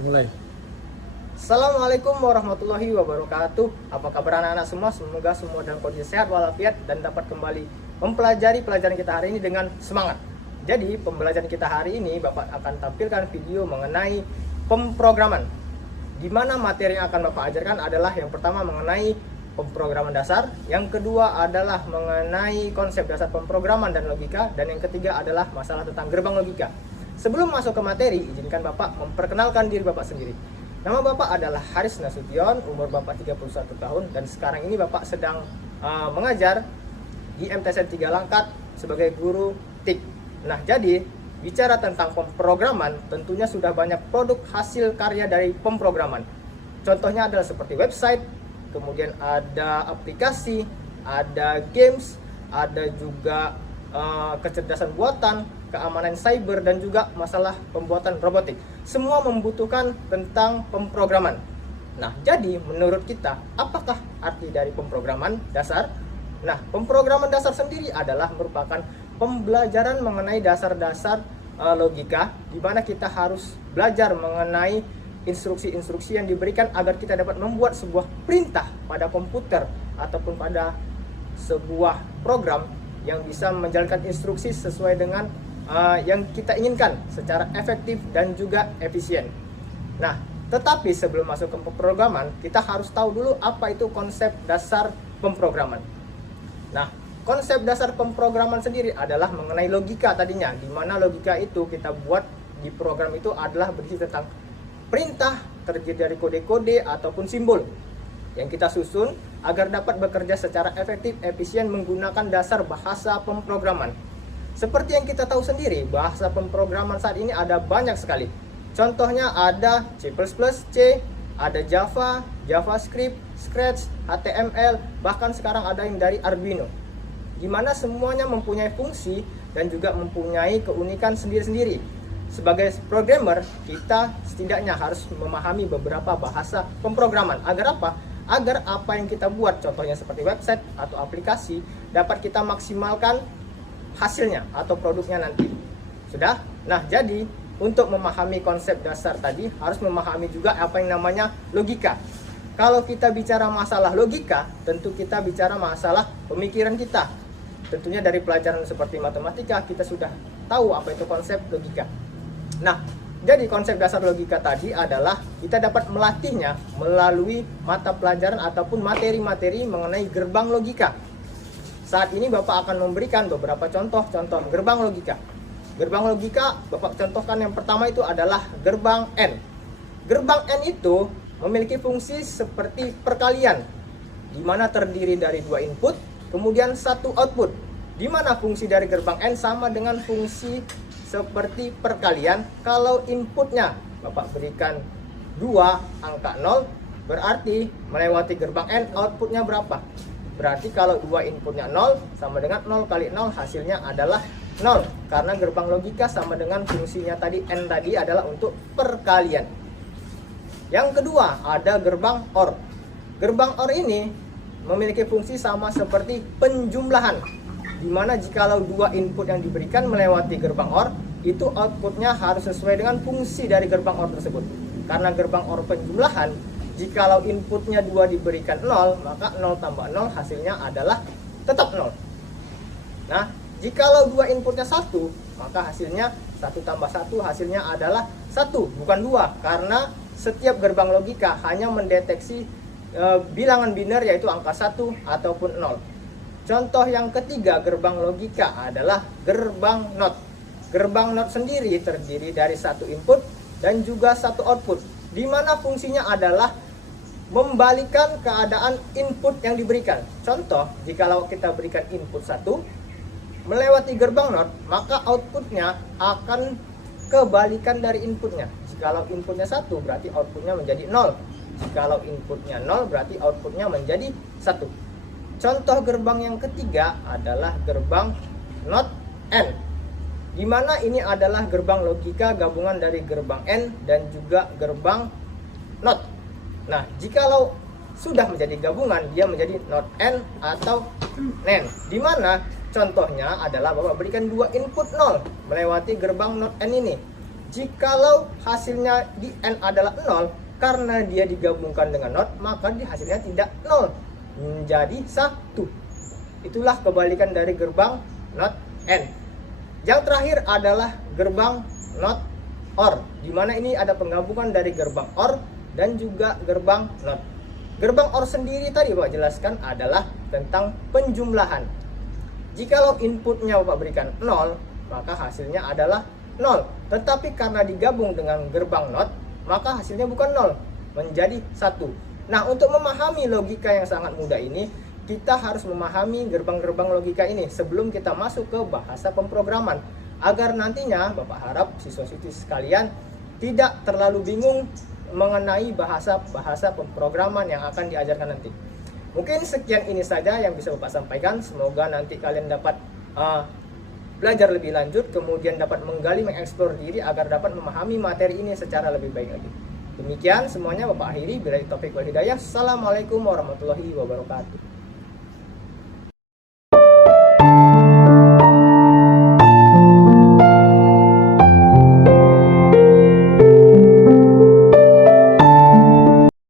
Mulai. Assalamualaikum warahmatullahi wabarakatuh. Apa kabar anak-anak semua? Semoga semua dalam kondisi sehat walafiat dan dapat kembali mempelajari pelajaran kita hari ini dengan semangat. Jadi pembelajaran kita hari ini Bapak akan tampilkan video mengenai pemrograman, di mana materi yang akan Bapak ajarkan adalah yang pertama mengenai pemrograman dasar, yang kedua adalah mengenai konsep dasar pemrograman dan logika, dan yang ketiga adalah masalah tentang gerbang logika. Sebelum masuk ke materi, izinkan Bapak memperkenalkan diri Bapak sendiri. Nama Bapak adalah Haris Nasution, umur Bapak 31 tahun, dan sekarang ini Bapak sedang mengajar di MTSN 3 Langkat sebagai guru TIK. Nah, jadi bicara tentang pemrograman, tentunya sudah banyak produk hasil karya dari pemrograman. Contohnya adalah seperti website, kemudian ada aplikasi, ada games, ada juga kecerdasan buatan, keamanan cyber, dan juga masalah pembuatan robotik. Semua membutuhkan tentang pemrograman. Nah, jadi menurut kita, apakah arti dari pemrograman dasar? Nah, pemrograman dasar sendiri adalah merupakan pembelajaran mengenai dasar-dasar logika, di mana kita harus belajar mengenai instruksi-instruksi yang diberikan agar kita dapat membuat sebuah perintah pada komputer ataupun pada sebuah program yang bisa menjalankan instruksi sesuai dengan yang kita inginkan secara efektif dan juga efisien. Nah, tetapi sebelum masuk ke pemrograman, kita harus tahu dulu apa itu konsep dasar pemrograman. Nah, konsep dasar pemrograman sendiri adalah mengenai logika tadinya, di mana logika itu kita buat di program itu adalah berisi tentang perintah terdiri dari kode-kode ataupun simbol yang kita susun agar dapat bekerja secara efektif, efisien menggunakan dasar bahasa pemrograman. Seperti yang kita tahu sendiri, bahasa pemrograman saat ini ada banyak sekali. Contohnya ada C++, C, ada Java, JavaScript, Scratch, HTML, bahkan sekarang ada yang dari Arduino. Di mana semuanya mempunyai fungsi dan juga mempunyai keunikan sendiri-sendiri. Sebagai programmer, kita setidaknya harus memahami beberapa bahasa pemrograman. Agar apa? Agar apa yang kita buat, contohnya seperti website atau aplikasi, dapat kita maksimalkan hasilnya atau produknya nanti. Sudah? Nah, jadi untuk memahami konsep dasar tadi harus memahami juga apa yang namanya logika. Kalau kita bicara masalah logika, tentu kita bicara masalah pemikiran kita. Tentunya dari pelajaran seperti matematika kita sudah tahu apa itu konsep logika. Nah, jadi konsep dasar logika tadi adalah kita dapat melatihnya melalui mata pelajaran ataupun materi-materi mengenai gerbang logika. Saat ini Bapak akan memberikan beberapa contoh-contoh gerbang logika. Gerbang logika Bapak contohkan yang pertama itu adalah gerbang N. Gerbang N itu memiliki fungsi seperti perkalian, di mana terdiri dari 2 input, kemudian 1 output. Di mana fungsi dari gerbang N sama dengan fungsi seperti perkalian. Kalau inputnya Bapak berikan 2 angka 0, berarti melewati gerbang N outputnya berapa? Berarti kalau 2 inputnya 0 sama dengan 0 kali 0 hasilnya adalah 0. Karena gerbang logika sama dengan fungsinya tadi N tadi adalah untuk perkalian. Yang kedua ada gerbang OR. Gerbang OR ini memiliki fungsi sama seperti penjumlahan, di mana jikalau 2 input yang diberikan melewati gerbang OR, itu outputnya harus sesuai dengan fungsi dari gerbang OR tersebut. Karena gerbang OR penjumlahan, jikalau inputnya 2 diberikan 0, maka 0 tambah 0 hasilnya adalah tetap 0. Nah, jikalau 2 inputnya 1, maka hasilnya 1 tambah 1 hasilnya adalah 1, bukan 2. Karena setiap gerbang logika hanya mendeteksi bilangan biner, yaitu angka 1 ataupun 0. Contoh yang ketiga gerbang logika adalah gerbang NOT. Gerbang NOT sendiri terdiri dari 1 input dan juga 1 output, di mana fungsinya adalah membalikan keadaan input yang diberikan. Contoh, jikalau kita berikan input 1 melewati gerbang NOT, maka outputnya akan kebalikan dari inputnya. Jikalau inputnya 1 berarti outputnya menjadi 0. Jikalau inputnya 0 berarti outputnya menjadi 1. Contoh gerbang yang ketiga adalah gerbang NOT N, di mana ini adalah gerbang logika gabungan dari gerbang N dan juga gerbang NOT. Nah, jikalau sudah menjadi gabungan, dia menjadi NOT N atau NEN, di mana contohnya adalah Bapak berikan 2 input 0 melewati gerbang NOT N ini. Jikalau hasilnya di N adalah 0, karena dia digabungkan dengan not, maka di hasilnya tidak 0, menjadi 1. Itulah kebalikan dari gerbang not N. Yang terakhir adalah gerbang not OR, di mana ini ada penggabungan dari gerbang OR dan juga gerbang not. Gerbang OR sendiri tadi Bapak jelaskan adalah tentang penjumlahan. Jikalau inputnya Bapak berikan 0, maka hasilnya adalah 0. Tetapi karena digabung dengan gerbang not, maka hasilnya bukan 0, menjadi 1. Nah, untuk memahami logika yang sangat mudah ini, kita harus memahami gerbang-gerbang logika ini sebelum kita masuk ke bahasa pemrograman, agar nantinya Bapak harap siswa-siswi sekalian tidak terlalu bingung mengenai bahasa-bahasa pemrograman yang akan diajarkan nanti. Mungkin sekian ini saja yang bisa Bapak sampaikan. Semoga nanti kalian dapat belajar lebih lanjut, kemudian dapat menggali, mengeksplor diri agar dapat memahami materi ini secara lebih baik lagi. Demikian semuanya Bapak akhiri. Billahi taufiq wal hidayah. Assalamualaikum warahmatullahi wabarakatuh.